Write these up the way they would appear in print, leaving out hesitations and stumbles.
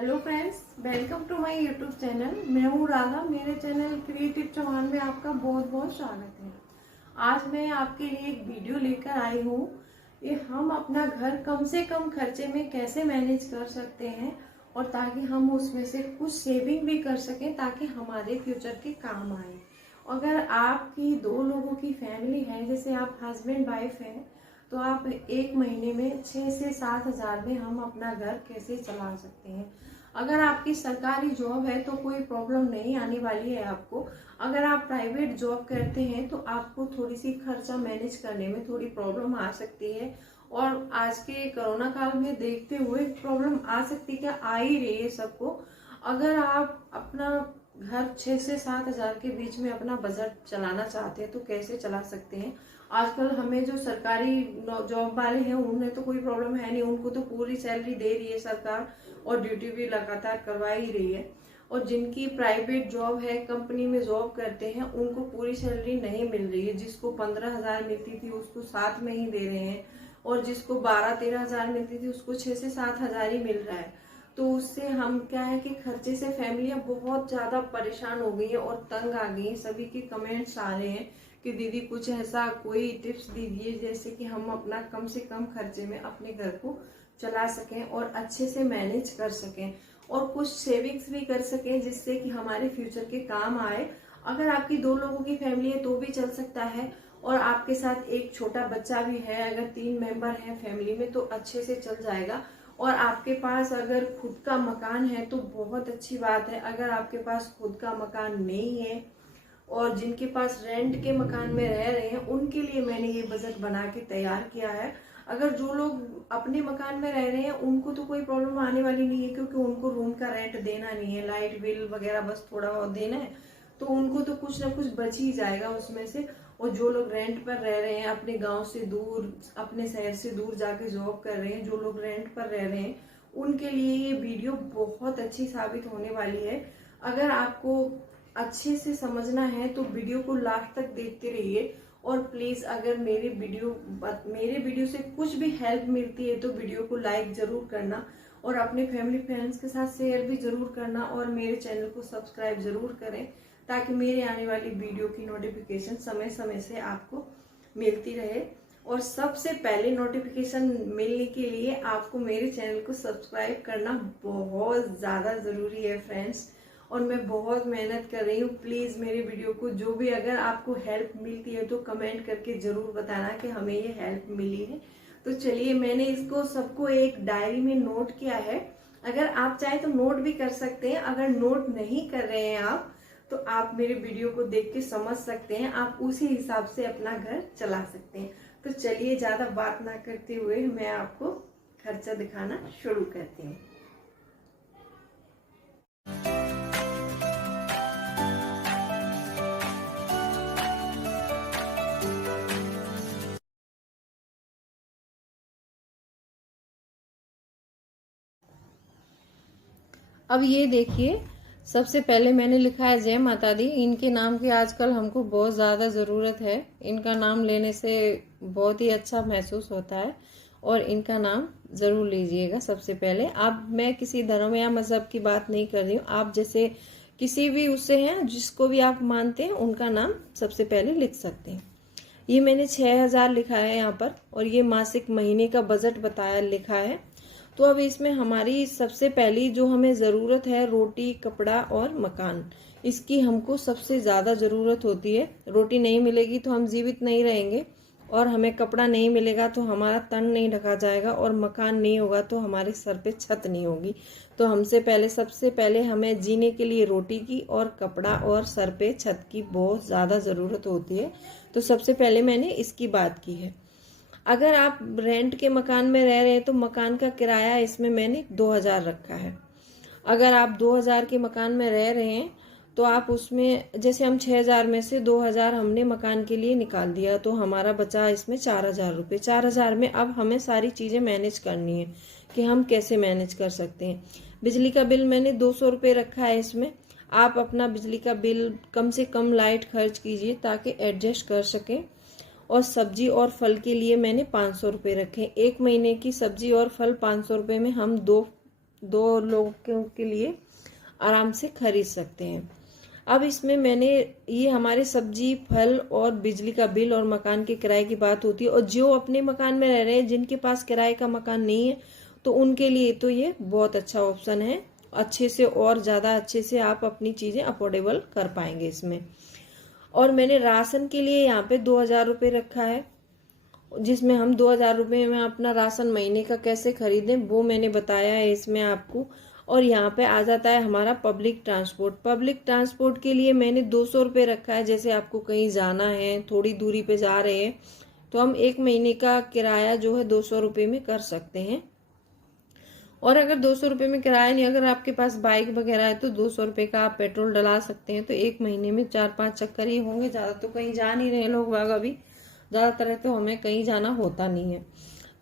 Hello friends, welcome to my YouTube channel. मैं हूँ राधा। मेरे चैनल क्रिएटिव चौहान में आपका बहुत बहुत स्वागत है। आज मैं आपके लिए एक वीडियो लेकर आई हूँ। ये हम अपना घर कम से कम खर्चे में कैसे मैनेज कर सकते हैं और ताकि हम उसमें से कुछ सेविंग भी कर सकें ताकि हमारे फ्यूचर के काम आए। अगर आपकी 2 लोगों की फैमिली है, जैसे आप हस्बैंड वाइफ हैं, तो आप एक महीने में 6 से 7 हजार में हम अपना घर कैसे चला सकते हैं। अगर आपकी सरकारी जॉब है तो कोई प्रॉब्लम नहीं आने वाली है आपको। अगर आप प्राइवेट जॉब करते हैं तो आपको थोड़ी सी खर्चा मैनेज करने में थोड़ी प्रॉब्लम आ सकती है, और आज के कोरोना काल में देखते हुए प्रॉब्लम आ सकती है, क्या आ ही रही है सबको। अगर आप अपना घर 6 से 7 हजार के बीच में अपना बजट चलाना चाहते हैं तो कैसे चला सकते हैं। आजकल हमें जो सरकारी जॉब वाले हैं उन्हें तो कोई प्रॉब्लम है नहीं, उनको तो पूरी सैलरी दे रही है सरकार और ड्यूटी भी लगातार करवा ही रही है। और जिनकी प्राइवेट जॉब है, कंपनी में जॉब करते हैं, उनको पूरी सैलरी नहीं मिल रही है। जिसको 15 हजार मिलती थी उसको 7 में ही दे रहे हैं, और जिसको 12-13 हजार मिलती थी उसको 6 से 7 हजार ही मिल रहा है। तो उससे हम क्या है कि खर्चे से फैमिलियां बहुत ज्यादा परेशान हो गई है और तंग आ गई है। सभी के कमेंट्स आ रहे हैं कि दीदी कुछ ऐसा कोई टिप्स दीजिए जैसे कि हम अपना कम से कम खर्चे में अपने घर को चला सकें और अच्छे से मैनेज कर सकें और कुछ सेविंग्स भी कर सकें जिससे कि हमारे फ्यूचर के काम आए। अगर आपकी 2 लोगों की फैमिली है तो भी चल सकता है, और आपके साथ एक छोटा बच्चा भी है, अगर 3 मेंबर हैं फैमिली में तो अच्छे से चल जाएगा। और आपके पास अगर खुद का मकान है तो बहुत अच्छी बात है। अगर आपके पास खुद का मकान नहीं है और जिनके पास रेंट के मकान में रह रहे हैं उनके लिए मैंने ये बजट बना के तैयार किया है। अगर जो लोग अपने मकान में रह रहे हैं उनको तो कोई प्रॉब्लम आने वाली नहीं है, क्योंकि उनको रूम का रेंट देना नहीं है, लाइट बिल वगैरह बस थोड़ा बहुत देना है, तो उनको तो कुछ ना कुछ बच ही जाएगा उसमें से। और जो लोग रेंट पर रह रहे हैं, अपने गांव से दूर, अपने शहर से दूर जाके जॉब कर रहे हैं, जो लोग रेंट पर रह रहे हैं, उनके लिए ये वीडियो बहुत अच्छी साबित होने वाली है। अगर आपको अच्छे से समझना है तो वीडियो को लास्ट तक देखते रहिए। और प्लीज अगर मेरे वीडियो से कुछ भी हेल्प मिलती है तो वीडियो को लाइक जरूर करना और अपने फैमिली फ्रेंड्स के साथ शेयर भी जरूर करना, और मेरे चैनल को सब्सक्राइब जरूर करें ताकि मेरे आने वाली वीडियो की नोटिफिकेशन समय समय से आपको मिलती रहे। और सबसे पहले नोटिफिकेशन मिलने के लिए आपको मेरे चैनल को सब्सक्राइब करना बहुत ज्यादा जरूरी है फ्रेंड्स। और मैं बहुत मेहनत कर रही हूँ। प्लीज मेरी वीडियो को जो भी अगर आपको हेल्प मिलती है तो कमेंट करके जरूर बताना कि हमें ये हेल्प मिली है। तो चलिए, मैंने इसको सबको एक डायरी में नोट किया है। अगर आप चाहे तो नोट भी कर सकते हैं। अगर नोट नहीं कर रहे हैं आप तो आप मेरे वीडियो को देख के समझ सकते हैं, आप उसी हिसाब से अपना घर चला सकते हैं। तो चलिए, ज्यादा बात ना करते हुए मैं आपको खर्चा दिखाना शुरू करती हूँ। अब ये देखिए, सबसे पहले मैंने लिखा है जय माता दी। इनके नाम की आजकल हमको बहुत ज़्यादा ज़रूरत है। इनका नाम लेने से बहुत ही अच्छा महसूस होता है और इनका नाम ज़रूर लीजिएगा सबसे पहले। आप, मैं किसी धर्म या मजहब की बात नहीं कर रही हूँ, आप जैसे किसी भी उससे हैं जिसको भी आप मानते हैं उनका नाम सबसे पहले लिख सकते हैं। ये मैंने 6,000 लिखा है यहाँ पर, और ये मासिक महीने का बजट बताया लिखा है। तो अब इसमें हमारी सबसे पहली जो हमें ज़रूरत है, रोटी, कपड़ा और मकान, इसकी हमको सबसे ज़्यादा ज़रूरत होती है। रोटी नहीं मिलेगी तो हम जीवित नहीं रहेंगे, और हमें कपड़ा नहीं मिलेगा तो हमारा तन नहीं ढका जाएगा, और मकान नहीं होगा तो हमारे सर पे छत नहीं होगी। तो सबसे पहले हमें जीने के लिए रोटी की और कपड़ा और सर पे छत की बहुत ज़्यादा ज़रूरत होती है। तो सबसे पहले मैंने इसकी बात की है। अगर आप रेंट के मकान में रह रहे हैं तो मकान का किराया इसमें मैंने 2,000 रखा है। अगर आप 2,000 के मकान में रह रहे हैं तो आप उसमें, जैसे हम 6,000 में से 2,000 हमने मकान के लिए निकाल दिया तो हमारा बचा इसमें 4,000 रुपये। 4,000 में अब हमें सारी चीज़ें मैनेज करनी है कि हम कैसे मैनेज कर सकते हैं। बिजली का बिल मैंने 200 रुपये रखा है इसमें। आप अपना बिजली का बिल कम से कम लाइट खर्च कीजिए ताकि एडजस्ट कर सकें। और सब्जी और फल के लिए मैंने 500 रुपये रखे। एक महीने की सब्जी और फल 500 रुपये में हम 2 दो लोगों के लिए आराम से खरीद सकते हैं। अब इसमें मैंने ये हमारे सब्जी, फल और बिजली का बिल और मकान के किराए की बात होती है, और जो अपने मकान में रह रहे हैं, जिनके पास किराए का मकान नहीं है, तो उनके लिए तो ये बहुत अच्छा ऑप्शन है। अच्छे से और ज़्यादा अच्छे से आप अपनी चीज़ें अफोर्डेबल कर पाएंगे इसमें। और मैंने राशन के लिए यहाँ पे 2000 रुपये रखा है, जिसमें हम 2000 रुपये में अपना राशन महीने का कैसे खरीदें वो मैंने बताया है इसमें आपको। और यहाँ पे आ जाता है हमारा पब्लिक ट्रांसपोर्ट। पब्लिक ट्रांसपोर्ट के लिए मैंने 200 रुपये रखा है। जैसे आपको कहीं जाना है, थोड़ी दूरी पे जा रहे हैं, तो हम 1 महीने का किराया जो है 200 रुपये में कर सकते हैं। और अगर 200 रुपये में किराया नहीं, अगर आपके पास बाइक वगैरह है, तो 200 रुपये का आप पेट्रोल डला सकते हैं। तो 1 महीने में 4-5 चक्कर ही होंगे, ज़्यादा तो कहीं जा नहीं रहे लोग बाग अभी, ज़्यादातर तो हमें कहीं जाना होता नहीं है,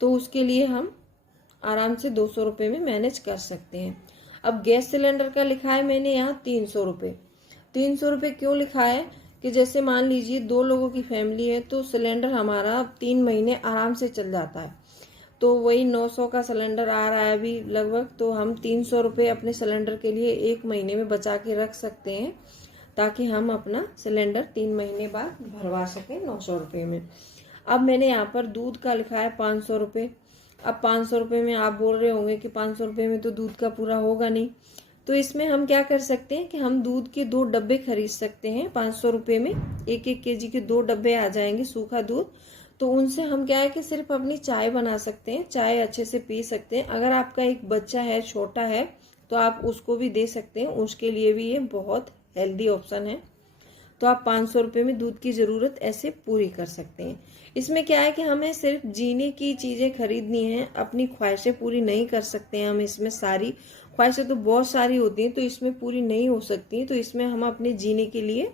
तो उसके लिए हम आराम से 200 रुपये में मैनेज कर सकते हैं। अब गैस सिलेंडर का लिखा है मैंने यहाँ 300 रुपये। 300 रुपये क्यों लिखा है कि जैसे मान लीजिए 2 लोगों की फैमिली है, तो सिलेंडर हमारा 3 महीने आराम से चल जाता है। तो वही 900 का सिलेंडर आ रहा है अभी लगभग, तो हम 300 रुपये अपने सिलेंडर के लिए 1 महीने में बचा के रख सकते हैं, ताकि हम अपना सिलेंडर 3 महीने बाद भरवा सकें 900 रुपये में। अब मैंने यहाँ पर दूध का लिखा है 500 रुपये। अब 500 रुपये में आप बोल रहे होंगे कि 500 रुपये में तो दूध का पूरा होगा नहीं, तो इसमें हम क्या कर सकते हैं कि हम दूध के 2 डब्बे खरीद सकते हैं 500 रुपये में। 1-1 केजी के 2 डब्बे आ जाएंगे सूखा दूध। तो उनसे हम क्या है कि सिर्फ अपनी चाय बना सकते हैं, चाय अच्छे से पी सकते हैं। अगर आपका एक बच्चा है, छोटा है, तो आप उसको भी दे सकते हैं, उसके लिए भी ये बहुत हेल्दी ऑप्शन है। तो आप 500 रुपये में दूध की ज़रूरत ऐसे पूरी कर सकते हैं। इसमें क्या है कि हमें सिर्फ जीने की चीज़ें खरीदनी है, अपनी ख्वाहिशें पूरी नहीं कर सकते हैं हम इसमें। सारी ख्वाहिशें तो बहुत सारी होती हैं, तो इसमें पूरी नहीं हो सकती। तो इसमें हम अपने जीने के लिए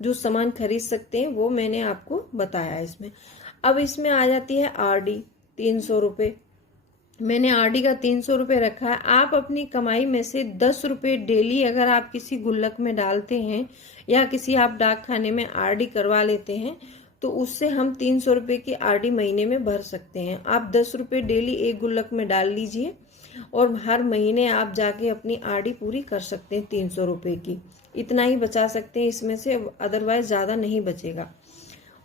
जो सामान खरीद सकते हैं वो मैंने आपको बताया इसमें। अब इसमें आ जाती है आरडी 300 रुपये। मैंने आरडी का 300 रुपये रखा है। आप अपनी कमाई में से 10 रुपये डेली अगर आप किसी गुल्लक में डालते हैं, या किसी आप डाक खाने में आरडी करवा लेते हैं, तो उससे हम 300 रुपये की आरडी महीने में भर सकते हैं। आप 10 रुपये डेली एक गुल्लक में डाल लीजिए, और हर महीने आप जाके अपनी आरडी पूरी कर सकते हैं 300 रुपये की। इतना ही बचा सकते हैं इसमें से, अदरवाइज ज़्यादा नहीं बचेगा।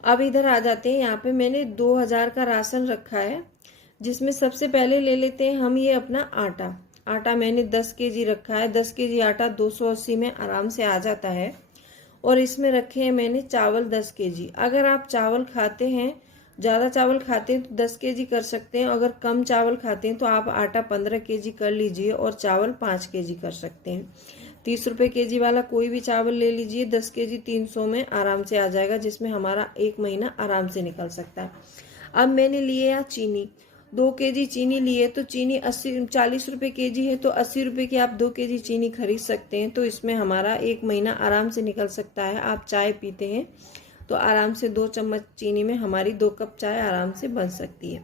अब इधर आ जाते हैं, यहाँ पे मैंने 2000 का राशन रखा है, जिसमें सबसे पहले ले लेते हैं हम ये अपना आटा। आटा मैंने 10 केजी रखा है। 10 केजी आटा 280 में आराम से आ जाता है। और इसमें रखे हैं मैंने चावल 10 केजी। अगर आप चावल खाते हैं, ज़्यादा चावल खाते हैं, तो 10 केजी कर सकते हैं। अगर कम चावल खाते हैं तो आप आटा 15 केजी कर लीजिए और चावल 5 केजी कर सकते हैं। 30 रुपये केजी वाला कोई भी चावल ले लीजिए। 10 केजी 300 में आराम से आ जाएगा, जिसमें हमारा 1 महीना आराम से निकल सकता है। अब मैंने लिए यहाँ चीनी, 2 केजी चीनी लिए। तो चीनी 40 रुपये केजी है, तो 80 रुपये की आप 2 केजी चीनी खरीद सकते हैं। तो इसमें हमारा 1 महीना आराम से निकल सकता है। आप चाय पीते हैं तो आराम से 2 चम्मच चीनी में हमारी 2 कप चाय आराम से बन सकती है।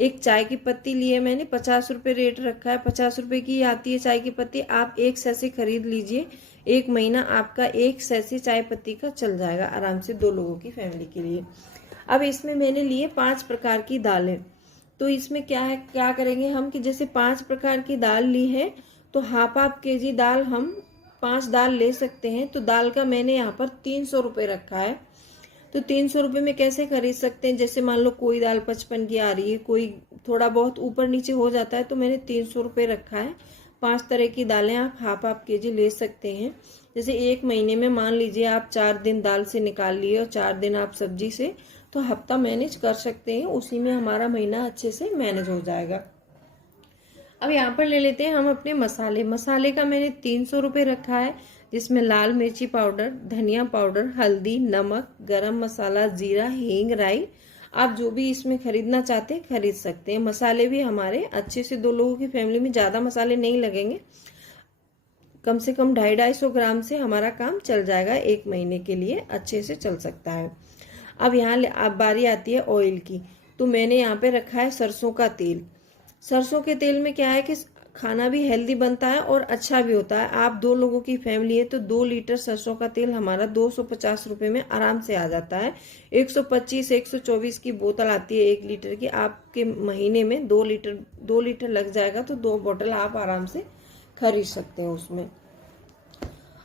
एक चाय की पत्ती लिए मैंने, 50 रुपये रेट रखा है। 50 रुपये की आती है चाय की पत्ती। आप 1 सैसे खरीद लीजिए, 1 महीना आपका 1 सैसे चाय पत्ती का चल जाएगा आराम से 2 लोगों की फैमिली के लिए। अब इसमें मैंने लिए 5 प्रकार की दालें। तो इसमें क्या है, क्या करेंगे हम कि जैसे 5 प्रकार की दाल ली है, तो हाफ केजी दाल हम 5 दाल ले सकते हैं। तो दाल का मैंने यहाँ पर 300 रुपये रखा है। तो 300 रुपये में कैसे खरीद सकते हैं, जैसे मान लो कोई दाल 55 की आ रही है, कोई थोड़ा बहुत ऊपर नीचे हो जाता है, तो मैंने 300 रुपये रखा है। 5 तरह की दालें आप हाफ केजी ले सकते हैं। जैसे 1 महीने में मान लीजिए आप 4 दिन दाल से निकाल लिए और 4 दिन आप सब्जी से, तो हफ्ता मैनेज कर सकते हैं। उसी में हमारा महीना अच्छे से मैनेज हो जाएगा। अब यहाँ पर ले लेते हैं हम अपने मसाले। मसाले का मैंने 300 रुपये रखा है, जिसमें लाल मिर्ची पाउडर, धनिया पाउडर, हल्दी, नमक, गरम मसाला, जीरा, हींग, राई, आप जो भी इसमें खरीदना चाहते हैं खरीद सकते हैं। मसाले भी हमारे अच्छे से 2 लोगों की फैमिली में ज़्यादा मसाले नहीं लगेंगे, कम से कम 250-250 ग्राम से हमारा काम चल जाएगा। 1 महीने के लिए अच्छे से चल सकता है। अब यहाँ बारी आती है ऑयल की। तो मैंने यहाँ पे रखा है सरसों का तेल। सरसों के तेल में क्या है कि खाना भी हेल्दी बनता है और अच्छा भी होता है। आप 2 लोगों की फैमिली है तो 2 लीटर सरसों का तेल हमारा 250 रुपये में आराम से आ जाता है। 125-124 की बोतल आती है 1 लीटर की। आपके महीने में 2 लीटर लग जाएगा तो 2 बोतल आप आराम से खरीद सकते हैं उसमें।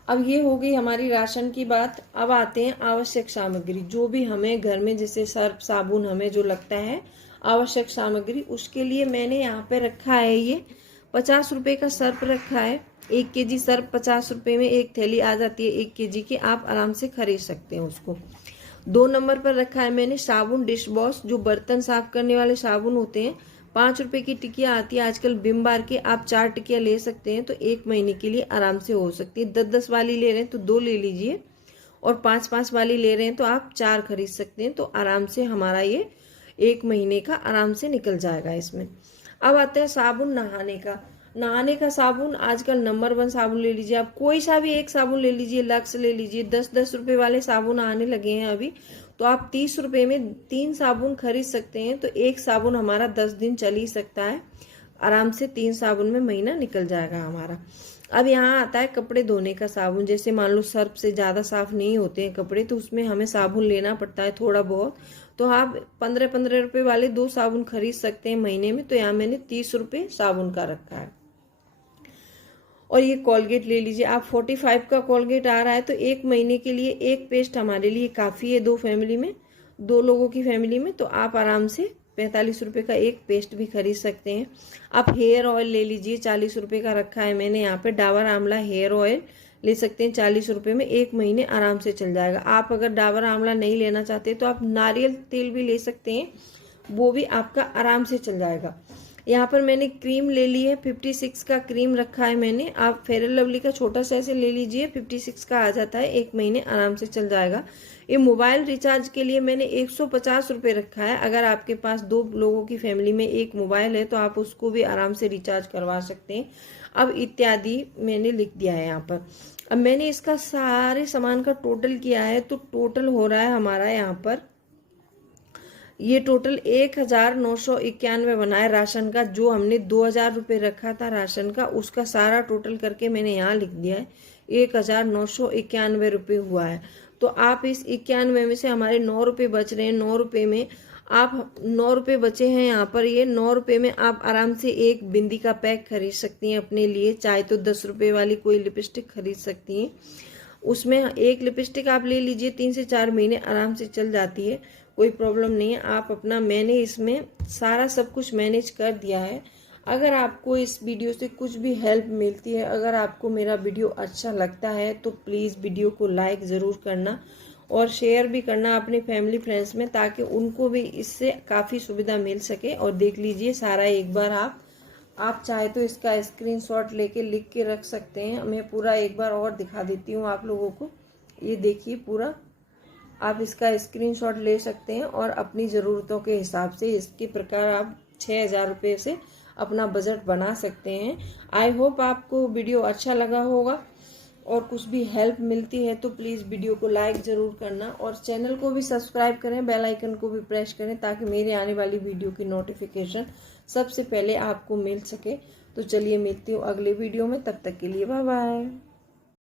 अब ये हो गई हमारी राशन की बात। अब आते हैं आवश्यक सामग्री, जो भी हमें घर में जैसे सर्फ साबुन हमें जो लगता है आवश्यक सामग्री, उसके लिए मैंने यहाँ पे रखा है ये 50 रुपये का सर्फ रखा है। 1 केजी सर्फ 50 रुपये में एक थैली आ जाती है 1 केजी की, आप आराम से खरीद सकते हैं उसको। 2 नंबर पर रखा है मैंने साबुन डिश वॉश, जो बर्तन साफ करने वाले साबुन होते हैं। 5 रुपए की टिकिया आती है आजकल विम बार की, आप 4 टिकिया ले सकते हैं तो 1 महीने के लिए आराम से हो सकती है। 10-10 वाली ले रहे हैं तो 2 ले लीजिए, और 5-5 वाली ले रहे हैं तो आप 4 खरीद सकते हैं। तो आराम से हमारा ये 1 महीने का आराम से निकल जाएगा इसमें। अब आते हैं साबुन नहाने का। नहाने का साबुन आजकल नंबर 1 साबुन ले लीजिए, आप कोई सा भी एक साबुन ले लीजिए, लक्स ले लीजिए। 10-10 रुपए वाले साबुन आने लगे हैं अभी, तो आप 30 रुपए में 3 साबुन खरीद सकते हैं। तो एक साबुन हमारा 10 दिन चल ही सकता है आराम से। 3 साबुन में महीना निकल जाएगा हमारा। अब यहाँ आता है कपड़े धोने का साबुन। जैसे मान लो सर्फ से ज़्यादा साफ नहीं होते हैं कपड़े, तो उसमें हमें साबुन लेना पड़ता है थोड़ा बहुत, तो आप 15-15 रुपए वाले 2 साबुन खरीद सकते हैं महीने में। तो यहाँ मैंने 30 रुपये साबुन का रखा है। और ये कोलगेट ले लीजिए आप, 45 का कोलगेट आ रहा है तो 1 महीने के लिए एक पेस्ट हमारे लिए काफ़ी है। 2 लोगों की फैमिली में तो आप आराम से 45 रुपये का एक पेस्ट भी खरीद सकते हैं। आप हेयर ऑयल ले लीजिए, 40 रुपये का रखा है मैंने यहाँ पे। डाबर आंवला हेयर ऑयल ले सकते हैं 40 रुपये में, 1 महीने आराम से चल जाएगा। आप अगर डाबर आंवला नहीं लेना चाहते तो आप नारियल तेल भी ले सकते हैं, वो भी आपका आराम से चल जाएगा। यहाँ पर मैंने क्रीम ले ली है, 56 का क्रीम रखा है मैंने। आप फेयर एंड लवली का छोटा सा ऐसे ले लीजिए, 56 का आ जाता है, 1 महीने आराम से चल जाएगा। ये मोबाइल रिचार्ज के लिए मैंने 150 रुपये रखा है। अगर आपके पास 2 लोगों की फैमिली में एक मोबाइल है तो आप उसको भी आराम से रिचार्ज करवा सकते हैं। अब इत्यादि मैंने लिख दिया है यहाँ पर। अब मैंने इसका सारे सामान का टोटल किया है, तो टोटल हो रहा है हमारा यहाँ पर ये टोटल 1991 बना है राशन का। जो हमने 2000 रुपये रखा था राशन का, उसका सारा टोटल करके मैंने यहाँ लिख दिया है, 1991 रुपये हुआ है। तो आप इस 91 में से हमारे 9 रुपये बच रहे हैं। 9 रुपये में आप 9 रुपये बचे हैं यहाँ पर। ये 9 रुपये में आप आराम से एक बिंदी का पैक खरीद सकती हैं अपने लिए, चाहे तो 10 रुपये वाली कोई लिपस्टिक खरीद सकती हैं। उसमें एक लिपस्टिक आप ले लीजिए, 3 से 4 महीने आराम से चल जाती है, कोई प्रॉब्लम नहीं है। आप अपना, मैंने इसमें सारा सब कुछ मैनेज कर दिया है। अगर आपको इस वीडियो से कुछ भी हेल्प मिलती है, अगर आपको मेरा वीडियो अच्छा लगता है तो प्लीज़ वीडियो को लाइक ज़रूर करना और शेयर भी करना अपने फैमिली फ्रेंड्स में, ताकि उनको भी इससे काफ़ी सुविधा मिल सके। और देख लीजिए सारा एक बार आप चाहे तो इसका स्क्रीनशॉट लेके लिख के रख सकते हैं। मैं पूरा एक बार और दिखा देती हूँ आप लोगों को। ये देखिए पूरा आप इसका स्क्रीनशॉट ले सकते हैं और अपनी ज़रूरतों के हिसाब से इसके प्रकार आप 6000 रुपये से अपना बजट बना सकते हैं। आई होप आपको वीडियो अच्छा लगा होगा, और कुछ भी हेल्प मिलती है तो प्लीज़ वीडियो को लाइक ज़रूर करना और चैनल को भी सब्सक्राइब करें, बेल आइकन को भी प्रेस करें, ताकि मेरे आने वाली वीडियो की नोटिफिकेशन सबसे पहले आपको मिल सके। तो चलिए मिलती हूँ अगले वीडियो में, तब तक के लिए बाय बाय।